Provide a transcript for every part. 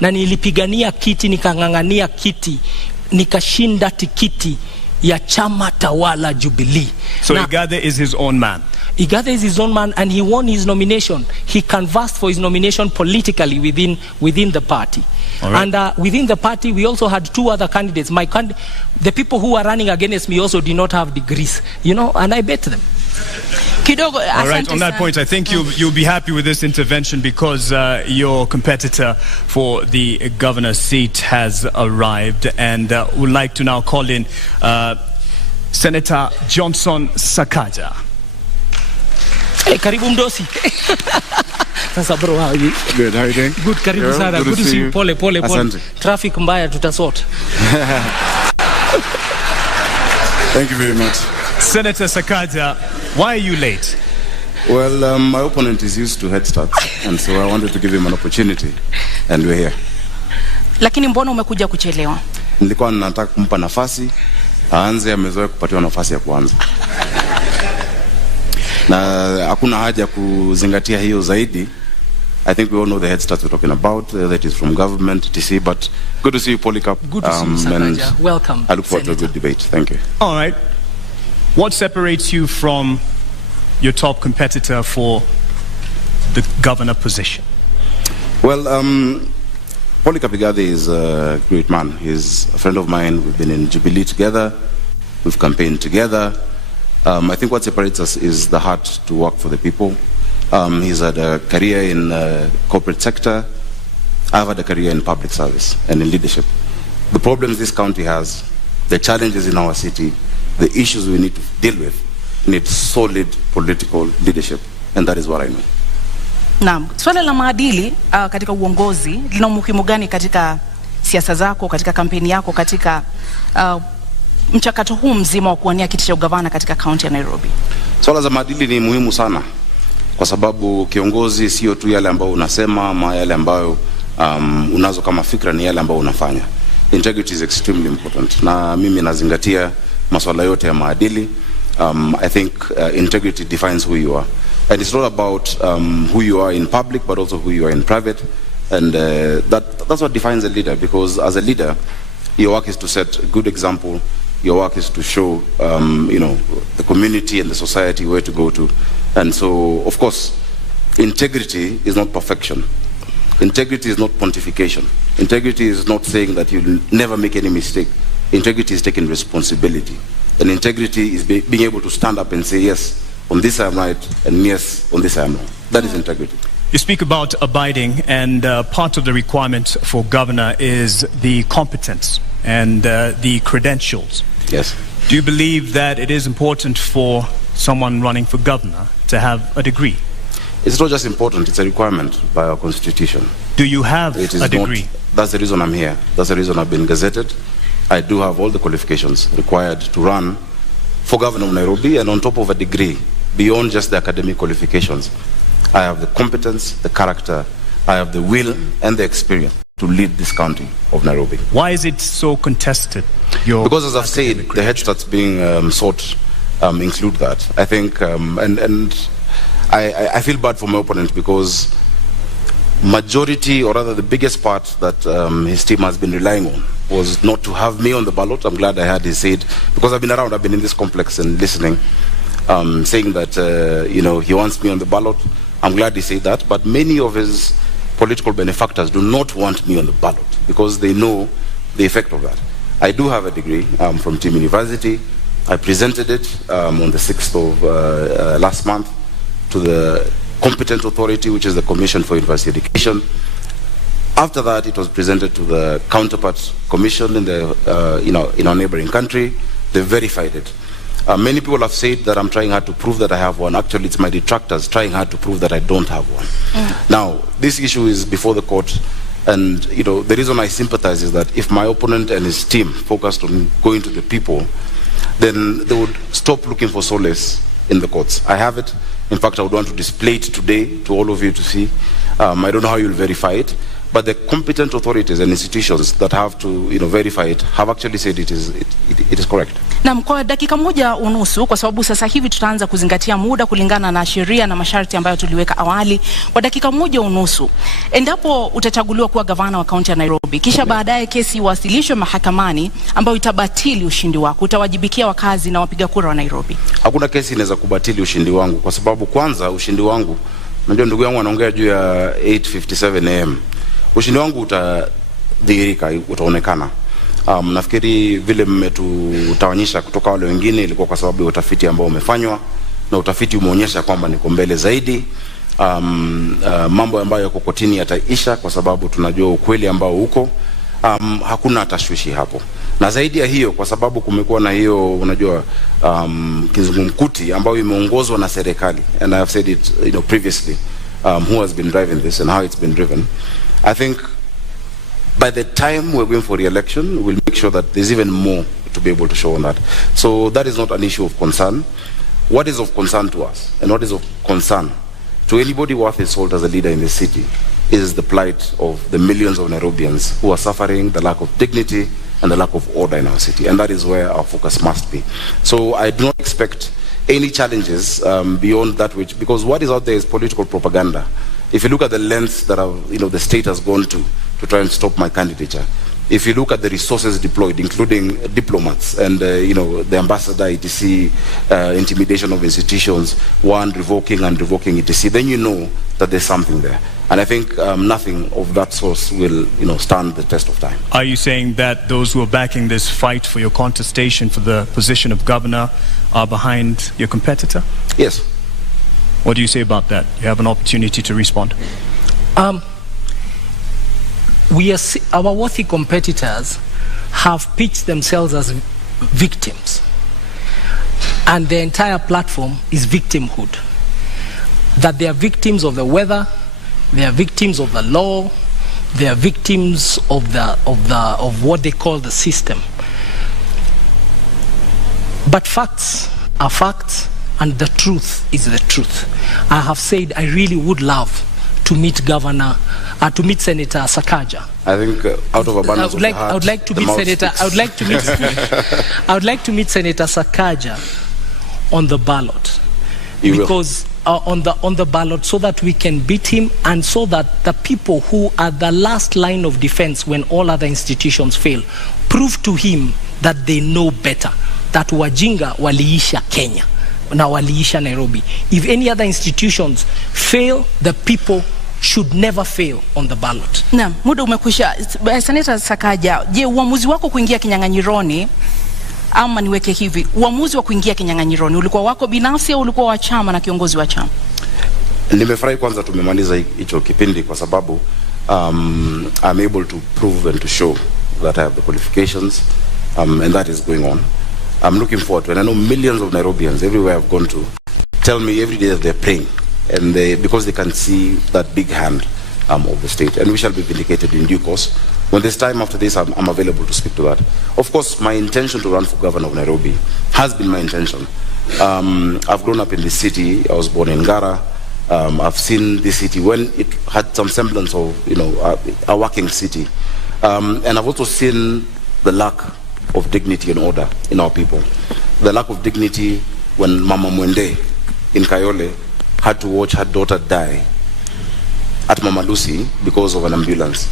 na nilipigania kiti, nikangangania kiti, nikashinda tikiti ya chama tawala Jubilee. So Igathe is his own man. Igathe is his own man, and he won his nomination. He canvassed for his nomination politically within the party. Right. And within the party, we also had two other candidates. The people who were running against me also did not have degrees, and I bet them. All right, on that point, I think you'll be happy with this intervention because your competitor for the governor's seat has arrived, and would like to now call in Senator Johnson Sakaja. Hey, karibu mdosi. Sasa bro, how are you? Good, how are you doing? Good, karibu sana. Good to see you. Pole. Traffic mbaya tutasort. Thank you very much. Senator Sakaja, why are you late? Well, my opponent is used to head starts, and so I wanted to give him an opportunity, and we're here. Lakini mbona umekuja kuchelewa? Nilikuwa nataka kumpa nafasi, aanze amezoea kupatiwa nafasi ya kuanza. Na hakuna haja kuzingatia hiyo zaidi. I think we all know the head start we're talking about, that is from government, TC, but good to see you, Polycarp. Good to see you, Sakaja. Welcome. I look forward to a good debate. Thank you. All right. What separates you from your top competitor for the governor position? Well, Polycarp Igathe is a great man. He's a friend of mine. We've been in Jubilee together. We've campaigned together. I think what separates us is the heart to work for the people. He's had a career in the corporate sector. I've had a career in public service and in leadership. The problems this county has, the challenges in our city, the issues we need to deal with, need solid political leadership, and that is what I know. Naam, swala la maadili katika uongozi lina umuhimu gani katika siasa zako, katika kampeni yako, katika mchakato huu mzima wa kuwania kiti cha ugavana katika kaunti ya Nairobi? Swala za maadili ni muhimu sana, kwa sababu kiongozi sio tu yale ambayo unasema ama yale ambayo unazo kama fikra, ni yale ambayo unafanya. Integrity is extremely important, na mimi nazingatia masuala yote ya maadili. I think integrity defines who you are, and it's not about who you are in public but also who you are in private, and that's what defines a leader, because as a leader your work is to set a good example. Your work is to show the community and the society where to go to. And so, of course, integrity is not perfection. Integrity is not pontification. Integrity is not saying that you'll never make any mistake. Integrity is taking responsibility. And integrity is being able to stand up and say, yes, on this I am right, and yes, on this I am wrong. That is integrity. You speak about abiding, and part of the requirement for governor is the competence and the credentials. Yes. Do you believe that it is important for someone running for governor to have a degree? It's not just important, it's a requirement by our constitution. Do you have a degree? That's the reason I'm here. That's the reason I've been gazetted. I do have all the qualifications required to run for governor of Nairobi, and on top of a degree, beyond just the academic qualifications, I have the competence, the character, I have the will and the experience to lead this county of Nairobi. Why is it so contested? Because, as I've said, the head starts being sought include that. I think, and I feel bad for my opponent, because majority, or rather the biggest part that his team has been relying on was not to have me on the ballot. I'm glad I had his aid, because I've been around, I've been in this complex and listening, saying that he wants me on the ballot. I'm glad he said that, but many of his political benefactors do not want me on the ballot because they know the effect of that. I do have a degree from Team University. I presented it on the 6th of last month to the competent authority, which is the Commission for University Education. After that, it was presented to the counterpart commission in the in our neighboring country. They verified it. Many people have said that I'm trying hard to prove that I have one. Actually, it's my detractors trying hard to prove that I don't have one. Now, this issue is before the court, and the reason I sympathize is that if my opponent and his team focused on going to the people, then they would stop looking for solace in the courts. I have it. In fact, I would want to display it today to all of you to see. I don't know how you'll verify it, But the competent authorities and institutions that have to, verify it have actually said it is correct. Na kwa dakika moja unusu, kwa sababu sasa hivi tutaanza kuzingatia muda kulingana na sheria na masharti ambayo tuliweka awali. Kwa dakika moja unusu, endapo utachaguliwa kuwa gavana wa kaunti ya Nairobi, kisha baadaye kesi iwasilishwe mahakamani ambayo itabatili ushindi wako, utawajibikia wakazi na wapiga kura wa Nairobi? Hakuna kesi inaweza kubatili ushindi wangu, kwa sababu kwanza ushindi wangu, unajua ndugu yangu anaongea juu ya 8:57 am. Ushindi wangu utadhihirika, utaonekana. Nafikiri vile mmetutawanyisha kutoka wale wengine ilikuwa kwa sababu ya utafiti ambao umefanywa, na utafiti umeonyesha kwamba niko mbele zaidi. Mambo ambayo yako kotini yataisha kwa sababu tunajua ukweli ambao uko. Hakuna tashwishi hapo. Na zaidi ya hiyo, kwa sababu kumekuwa na hiyo, unajua, kizungumkuti ambayo imeongozwa na serikali, and I have said it previously, who has been driving this and how it's been driven. I think by the time we're going for re-election, we'll make sure that there's even more to be able to show on that. So that is not an issue of concern. What is of concern to us, and what is of concern to anybody worth his salt as a leader in this city, is the plight of the millions of Nairobians who are suffering the lack of dignity and the lack of order in our city. And that is where our focus must be. So I do not expect any challenges beyond that, because what is out there is political propaganda. If you look at the lengths that the state has gone to try and stop my candidature, if you look at the resources deployed, including diplomats and the ambassador, etc., intimidation of institutions, revoking and revoking, etc., then you know that there's something there. And I think nothing of that source will stand the test of time. Are you saying that those who are backing this fight for your contestation for the position of governor are behind your competitor? Yes. What do you say about that? You have an opportunity to respond. Our worthy competitors have pitched themselves as victims, and the entire platform is victimhood. That they are victims of the weather, they are victims of the law, they are victims of what they call the system. But facts are facts, and the truth is the truth. I have said I really would love to meet Senator Sakaja. I think out of abundance of the heart, I would like to meet Senator. I would like to meet. I would like to meet Senator Sakaja on the ballot, on the ballot, so that we can beat him, and so that the people who are the last line of defense when all other institutions fail, prove to him that they know better. That wajinga waliisha Kenya. Na waliisha Nairobi. If any other institutions fail, the people should never fail on the ballot. Naam, muda umekwisha. Senator Sakaja, je, uamuzi wako kuingia kinyang'anyironi, ama niweke hivi, uamuzi wa kuingia kinyang'anyironi ulikuwa wako binafsi au ulikuwa wa chama na kiongozi wa chama? Nimefurahi kwanza tumemaliza hicho kipindi, kwa sababu I'm able to prove and to show that I have the qualifications, and that is going on. I'm looking forward to it. And I know millions of Nairobians everywhere I've gone to tell me every day that they're praying, and because they can see that big hand of the state, and we shall be vindicated in due course. When there's time after this, I'm available to speak to that. Of course, my intention to run for governor of Nairobi has been my intention. I've grown up in this city. I was born in Ngara. I've seen this city when it had some semblance of a working city, and I've also seen the lack of dignity and order in our people. The lack of dignity when Mama Mwende in Kayole had to watch her daughter die at Mama Lucy because of an ambulance.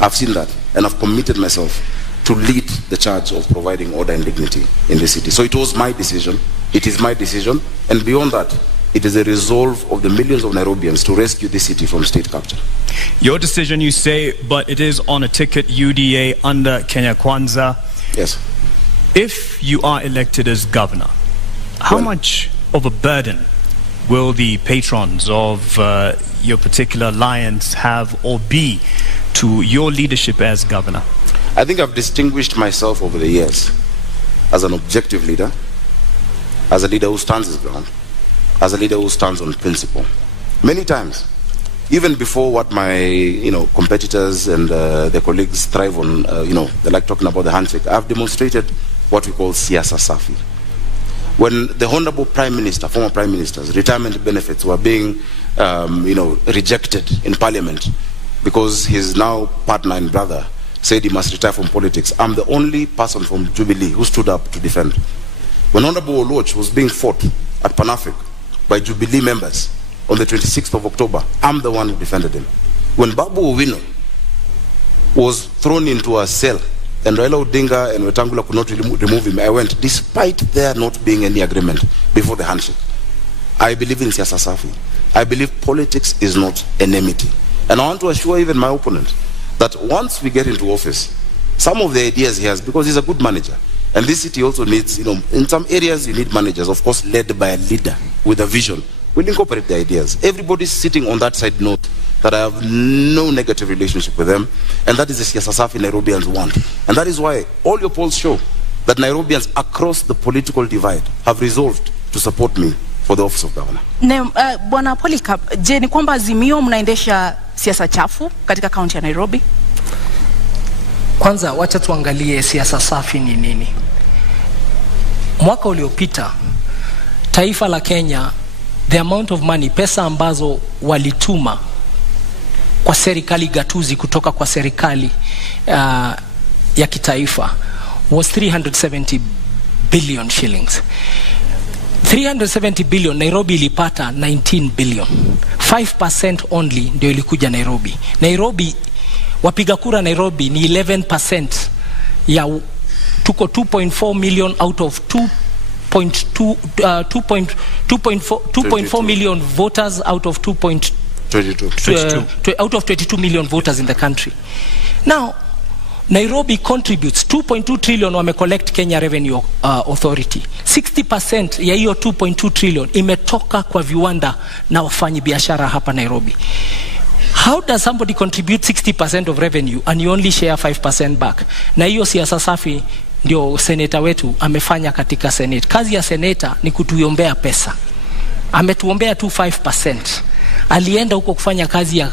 I've seen that, and I've committed myself to lead the charge of providing order and dignity in the city. So it was my decision, it is my decision, and beyond that, it is a resolve of the millions of Nairobians to rescue this city from state capture. Your decision, you say, but it is on a ticket UDA under Kenya Kwanza. Yes. If you are elected as governor, how much of a burden will the patrons of your particular alliance have or be to your leadership as governor? I think I've distinguished myself over the years as an objective leader, as a leader who stands his ground, as a leader who stands on principle. Many times, even before what my competitors and their colleagues thrive on, they like talking about the handshake, I've demonstrated what we call siasa safi. When the Honorable Prime Minister, former Prime Ministers, retirement benefits were being rejected in Parliament, because his now partner and brother said he must retire from politics. I'm the only person from Jubilee who stood up to defend. When Honorable Oluoch was being fought at Pan-Africa by Jubilee members on the 26th of October, I'm the one who defended him. When Babu Owino was thrown into a cell and Raila Odinga and Wetangula could not remove him, I went, despite there not being any agreement before the handshake. I believe in Siasa Safi. I believe politics is not enmity. And I want to assure even my opponent that once we get into office, some of the ideas he has, because he's a good manager, and this city also needs, in some areas you need managers, of course, led by a leader with a vision. We'll incorporate the ideas. Everybody's sitting on that side note that I have no negative relationship with them, and that is the Siasa Safi Nairobians want. And that is why all your polls show that Nairobians across the political divide have resolved to support me for the office of governor. Bwana Polycarp, je, ni kwamba Azimio mnaendesha siasa chafu katika kaunti ya Nairobi? Kwanza wacha tuangalie siasa safi ni nini. Mwaka uliopita taifa la Kenya, the amount of money, pesa ambazo walituma kwa serikali gatuzi kutoka kwa serikali ya kitaifa was 370 billion shillings. 370 billion, Nairobi ilipata 19 billion. 5% only ndio ilikuja Nairobi. Nairobi, wapiga kura Nairobi ni 11% ya tuko 2.4 million out of 2.4 million voters out of 22 million voters in the country. Now, Nairobi contributes 2.2 trillion wame collect Kenya Revenue Authority. 60% ya hiyo 2.2 trillion imetoka kwa viwanda na wafanyi biashara hapa Nairobi. How does somebody contribute 60% of revenue and you only share 5% back? Na hiyo siasa safi ndio seneta wetu amefanya katika Senate. Kazi ya seneta ni kutuombea pesa. Ametuombea tu 5%. Alienda huko kufanya kazi ya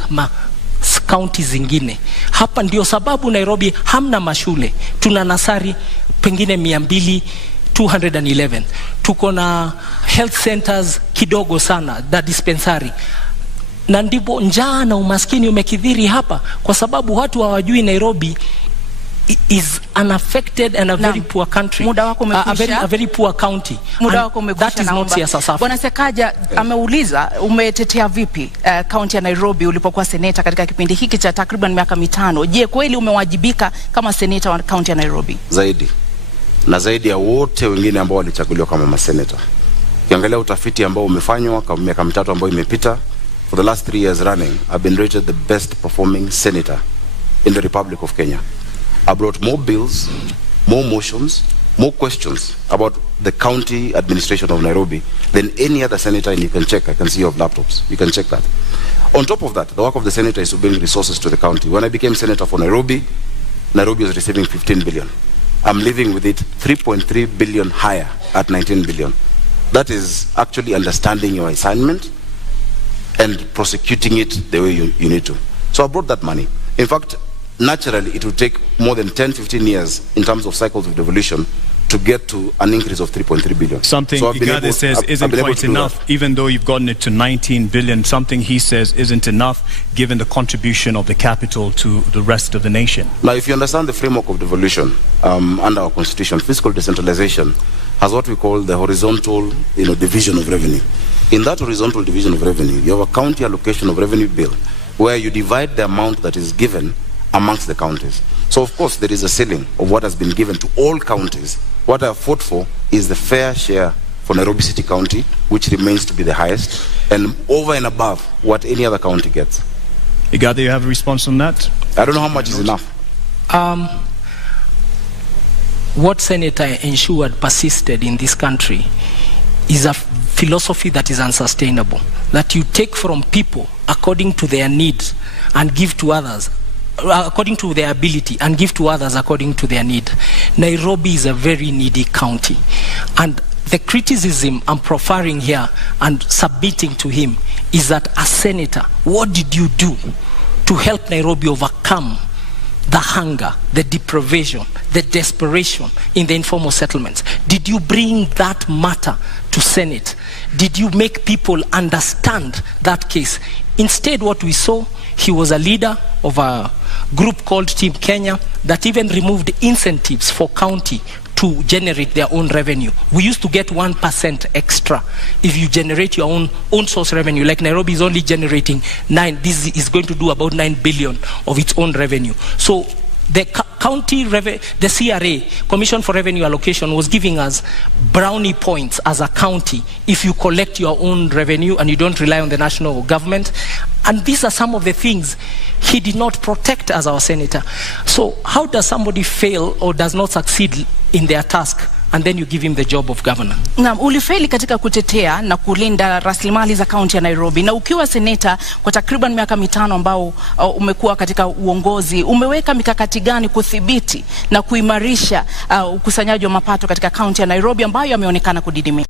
county zingine. Hapa ndio sababu Nairobi hamna mashule. Tuna nasari pengine 211. Tuko na health centers kidogo sana, da dispensary. Na ndipo njaa na umaskini umekithiri hapa kwa sababu watu hawajui Nairobi is unaffected and a very poor country. A very poor county. That is not siasa safi. Bwana Sakaja ameuliza umetetea vipi county ya Nairobi ulipokuwa seneta katika kipindi hiki cha takriban miaka 5. Je, kweli umewajibika kama seneta wa county ya Nairobi? Zaidi. Na zaidi ya wote wengine ambao walichaguliwa kama maseneta. Ukiangalia utafiti ambao umefanywa kwa miaka 3 ambayo imepita, for the last 3 years running, I've been rated the best performing senator in the Republic of Kenya. I brought more bills, more motions, more questions about the county administration of Nairobi than any other senator, and you can check. I can see you have laptops. You can check that. On top of that, the work of the senator is to bring resources to the county. When I became senator for Nairobi, Nairobi was receiving 15 billion. I'm living with it 3.3 billion higher at 19 billion. That is actually understanding your assignment and prosecuting it the way you need to. So I brought that money. In fact, naturally, it will take more than 10-15 years in terms of cycles of devolution to get to an increase of 3.3 billion. Something Igathe says isn't quite enough, even though you've gotten it to 19 billion. Something he says isn't enough, given the contribution of the capital to the rest of the nation. Now, if you understand the framework of devolution under our constitution, fiscal decentralization has what we call the horizontal division of revenue. In that horizontal division of revenue, you have a county allocation of revenue bill where you divide the amount that is given amongst the counties. So of course there is a ceiling of what has been given to all counties. What I have fought for is the fair share for Nairobi City County, which remains to be the highest, and over and above what any other county gets. Igathe, you have a response on that? I don't know how much is enough. What Senator ensured persisted in this country is a philosophy that is unsustainable. That you take from people according to their needs and give to others according to their ability and give to others according to their need. Nairobi is a very needy county, and the criticism I'm proffering here and submitting to him is that as senator, what did you do to help Nairobi overcome the hunger, the deprivation, the desperation in the informal settlements? Did you bring that matter to Senate? Did you make people understand that case? Instead, what we saw, he was a leader of a group called Team Kenya that even removed incentives for county to generate their own revenue. We used to get 1% extra if you generate your own source revenue. Like Nairobi is only generating this is going to do about 9 billion of its own revenue. So the the CRA, Commission for Revenue Allocation, was giving us brownie points as a county if you collect your own revenue and you don't rely on the national government. And these are some of the things he did not protect as our senator. So how does somebody fail or does not succeed in their task and then you give him the job of governor? Na ulifeli katika kutetea na kulinda rasilimali za kaunti ya Nairobi, na ukiwa seneta kwa takriban miaka 5 ambao umekuwa katika uongozi, umeweka mikakati gani kudhibiti na kuimarisha ukusanyaji wa mapato katika kaunti ya Nairobi ambayo yameonekana kudidimia?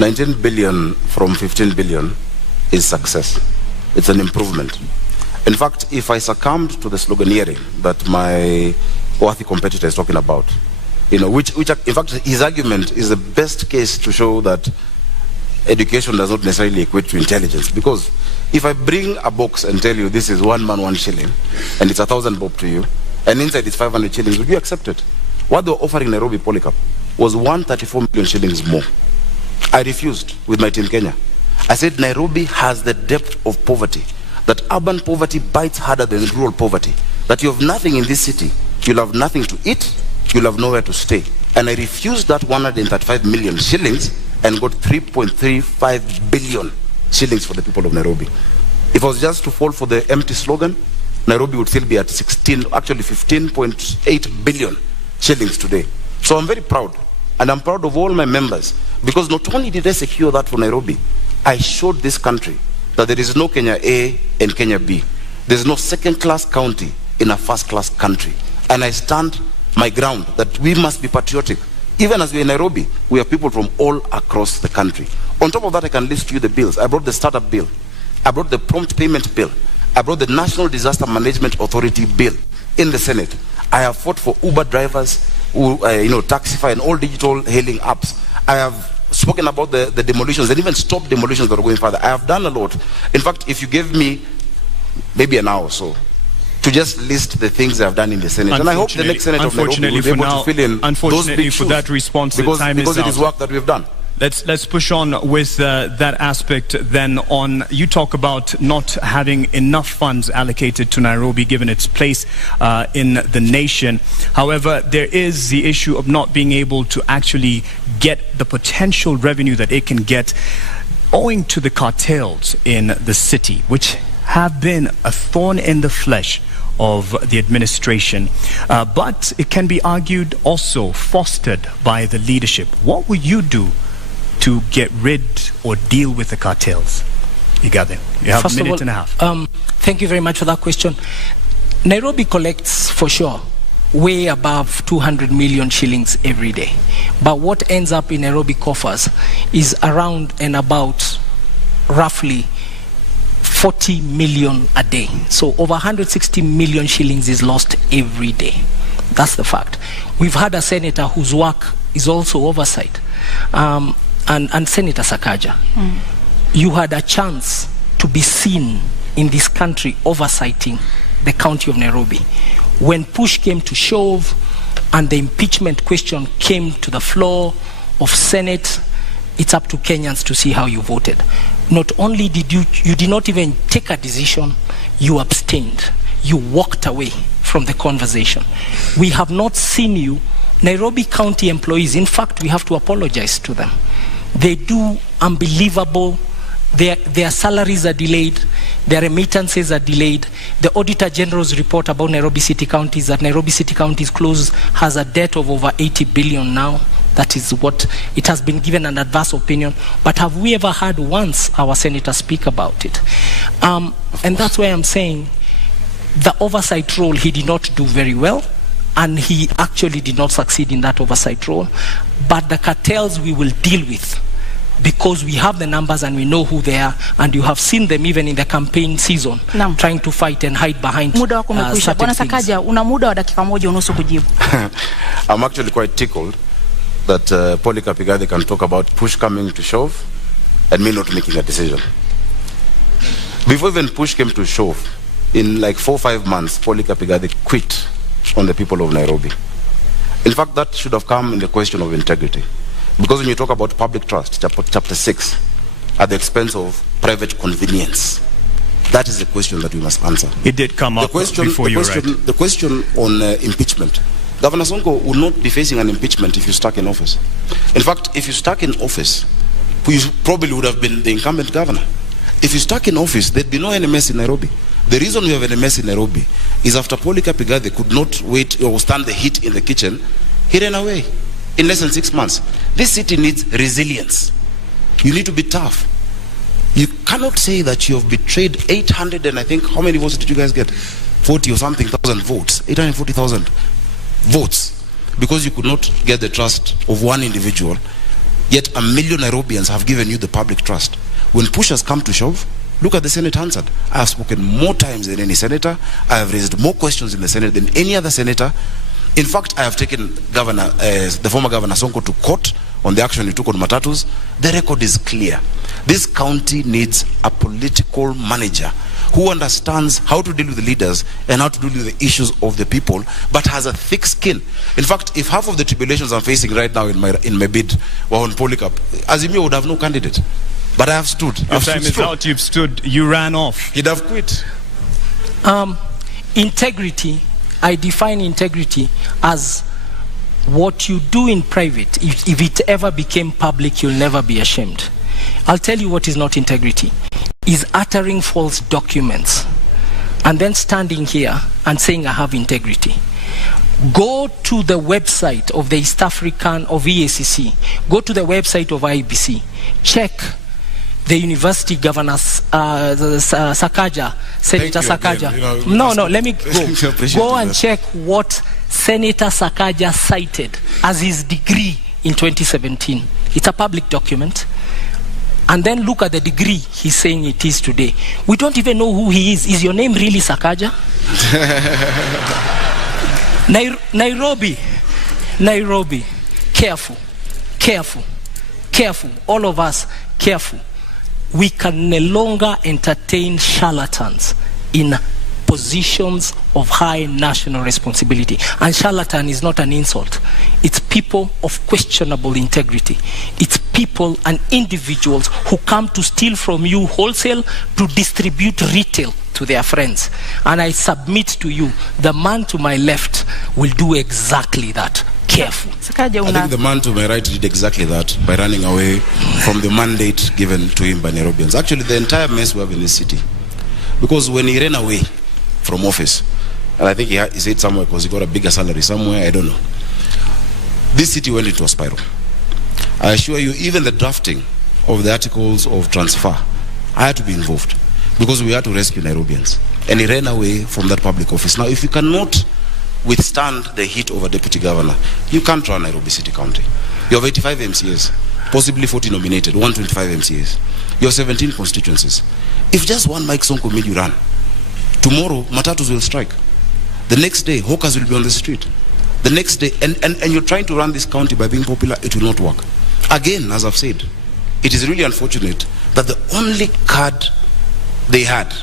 19 billion from 15 billion is success. It's an improvement. In fact, if I succumbed to the sloganeering that my worthy competitor is talking about, you know, which in fact his argument is the best case to show that education does not necessarily equate to intelligence. Because if I bring a box and tell you this is 1 man 1 shilling and it's 1,000 bob to you, and inside it's 500 shillings, would you accept it? What they were offering Nairobi Polycarp was 134 million shillings more. I refused with my Team Kenya. I said Nairobi has the depth of poverty, that urban poverty bites harder than rural poverty, that you have nothing in this city, you'll have nothing to eat, you'll have nowhere to stay. And I refused that 135 million shillings and got 3.35 billion shillings for the people of Nairobi. If I was just to fall for the empty slogan, Nairobi would still be at 15.8 billion shillings today. So I'm very proud, and I'm proud of all my members, because not only did I secure that for Nairobi, I showed this country that there is no Kenya A and Kenya B. There's no second-class county in a first-class country. And I stand my ground that we must be patriotic. Even as we're in Nairobi, we have people from all across the country. On top of that, I can list you the bills. I brought the startup bill. I brought the prompt payment bill. I brought the National Disaster Management Authority bill in the Senate. I have fought for Uber drivers, Taxify and all digital hailing apps. I have spoken about the demolitions and even stopped demolitions that are going further. I have done a lot. In fact, if you gave me maybe an hour or so to just list the things I have done in the Senate, and I hope the next Senate of Nairobi will be able to fill in those big shoes, that response, because it is work that we've done. Let's push on with that aspect then. On you talk about not having enough funds allocated to Nairobi given its place in the nation. However, there is the issue of not being able to actually get the potential revenue that it can get owing to the cartels in the city, which have been a thorn in the flesh of the administration, but it can be argued also fostered by the leadership. What will you do to get rid or deal with the cartels? Igathe, you have a minute and a half. Thank you very much for that question. Nairobi collects, for sure, way above 200 million shillings every day. But what ends up in Nairobi coffers is around and about roughly 40 million a day. So over 160 million shillings is lost every day. That's the fact. We've had a senator whose work is also oversight. And Senator Sakaja, you had a chance to be seen in this country oversighting the county of Nairobi. When push came to shove and the impeachment question came to the floor of Senate, it's up to Kenyans to see how you voted. Not only did you did not even take a decision, you abstained. You walked away from the conversation. We have not seen you. Nairobi County employees, in fact, we have to apologize to them. They do unbelievable. Their salaries are delayed. Their remittances are delayed. The Auditor General's report about Nairobi City County is that Nairobi City County's has a debt of over 80 billion now. That is what it has been given an adverse opinion. But have we ever heard once our senator speak about it? And that's why I'm saying the oversight role he did not do very well. And he actually did not succeed in that oversight role. But the cartels we will deal with, because we have the numbers and we know who they are, and you have seen them even in the campaign season trying to fight and hide behind certain things. Sakaja, una muda wa dakika moja unusu kujibu. I'm actually quite tickled that Polycarp Igathe can talk about push coming to shove and me not making a decision. Before even push came to shove, in like 4 or 5 months, Polycarp Igathe quit on the people of Nairobi. In fact, that should have come in the question of integrity. Because when you talk about public trust, chapter 6, at the expense of private convenience, that is the question that we must answer. It did come up before you, right? The question on impeachment. Governor Sonko would not be facing an impeachment if you stuck in office. In fact, if you stuck in office, you probably would have been the incumbent governor. If you stuck in office, there'd be no NMS in Nairobi. The reason we have NMS in Nairobi is after Polycarp Igathe could not wait or stand the heat in the kitchen, he ran away in less than 6 months. This city needs resilience. You need to be tough. You cannot say that you have betrayed 800 and I think, how many votes did you guys get? 40 or something thousand votes, 840,000 votes, because you could not get the trust of one individual, yet 1 million Nairobians have given you the public trust. When push has come to shove, look at the Senate answered. I have spoken more times than any senator. I have raised more questions in the Senate than any other senator. In fact, I have taken the former Governor Sonko to court on the action he took on Matatus. The record is clear. This county needs a political manager who understands how to deal with the leaders and how to deal with the issues of the people, but has a thick skin. In fact, if half of the tribulations I'm facing right now in my bid were on Polycarp, Azimio would have no candidate. But I have stood. Your time is out. You've stood. You ran off. He'd have quit. Integrity. I define integrity as what you do in private. If it ever became public, you'll never be ashamed. I'll tell you what is not integrity. Is uttering false documents and then standing here and saying I have integrity. Go to the website of the East African of EACC. Go to the website of IBC. Check the university governors, Sakaja, Senator Sakaja. No, let me go. Go and check what Senator Sakaja cited as his degree in 2017. It's a public document. And then look at the degree he's saying it is today. We don't even know who he is. Is your name really Sakaja? Nairobi. Careful. All of us, careful. We can no longer entertain charlatans in positions of high national responsibility. And charlatan is not an insult. It's people of questionable integrity. It's people and individuals who come to steal from you wholesale to distribute retail to their friends. And I submit to you, the man to my left will do exactly that. Careful. I think the man to my right did exactly that by running away from the mandate given to him by Nairobians. Actually, the entire mess we have in this city. Because when he ran away from office, and I think he said somewhere because he got a bigger salary somewhere, I don't know. This city went into a spiral. I assure you, even the drafting of the articles of transfer, I had to be involved because we had to rescue Nairobians. And he ran away from that public office. Now, if you cannot withstand the heat of a deputy governor, you can't run Nairobi City County. You have 85 MCAs, possibly 40 nominated, 125 MCAs. You have 17 constituencies. If just one Mike Sonko made you run, tomorrow Matatus will strike. The next day, hawkers will be on the street. The next day, and you're trying to run this county by being popular, it will not work. Again, as I've said, it is really unfortunate that the only card they had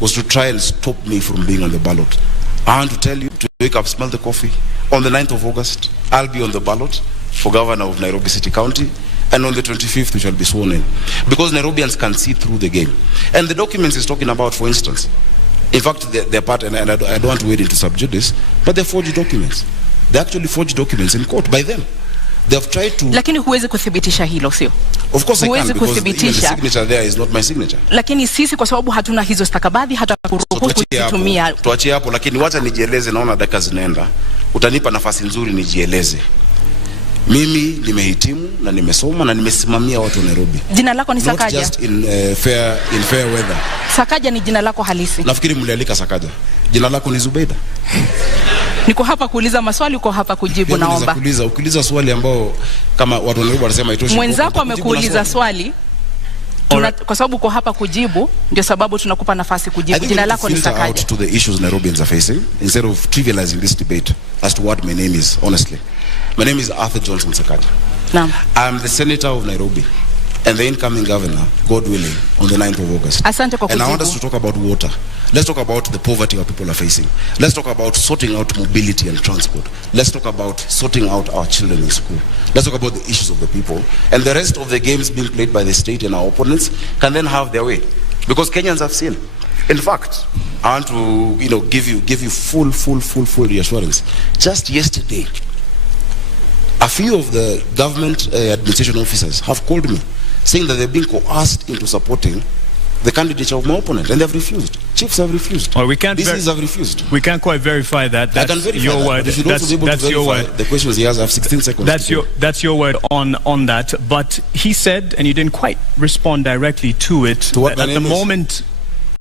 was to try and stop me from being on the ballot. I want to tell you to wake up, smell the coffee. On the 9th of August, I'll be on the ballot for governor of Nairobi City County, and on the 25th we shall be sworn in. Because Nairobians can see through the game. And the documents he's talking about, for instance, in fact, they're part, and I don't want to wade into subject this, but they're forged documents. They actually forged documents in court by them. They have tried to... Lakini huwezi kuthibitisha hilo, sio? Of course I can, because the signature there is not my signature. Lakini sisi kwa sababu hatuna hizo stakabadhi hata kuruhusu kuzitumia. Tuachie hapo, lakini wacha nijieleze, naona dakika zinaenda. Utanipa nafasi nzuri nijieleze. Mimi nimehitimu na nimesoma na nimesimamia watu wa Nairobi. Jina lako ni Sakaja? Not just in fair weather. Sakaja ni jina lako halisi? Nafikiri mlialika Sakaja. Jina lako ni Zubeida. Niko hapa kuuliza maswali, uko hapa kujibu, naomba. Ukiuliza swali ambao kama watu wa Nairobi wanasema itoshi. Mwenzako amekuuliza swali. Kwa sababu uko hapa kujibu, ndio sababu tunakupa nafasi kujibu. Jina lako ni Sakaja. Out to the issues Nairobians are facing instead of trivializing this debate as to what my name is, honestly. My name is Arthur Johnson Sakaja. Naam. I'm the senator of Nairobi. and the incoming governor, God willing, on the 9th of August. Asante kwa and I kujibu. want us to talk about water. Let's talk about the poverty our people are facing. Let's talk about sorting out mobility and transport. Let's talk about sorting out our children in school. Let's talk about the issues of the people. And the rest of the games being played by the state and our opponents can then have their way. Because Kenyans have seen. In fact, I want to give you full reassurance. Just yesterday, a few of the government administration officers have called me saying that they've been coerced into supporting the candidature of my opponent, and they've refused. Chiefs have refused. Well, we can't DCs have refused. We can't quite verify that. That's I can verify your that, word. but if you don't be able to verify the questions he has, I have 16 seconds. That's your word on that. But he said, and you didn't quite respond directly to it. To what at the moment,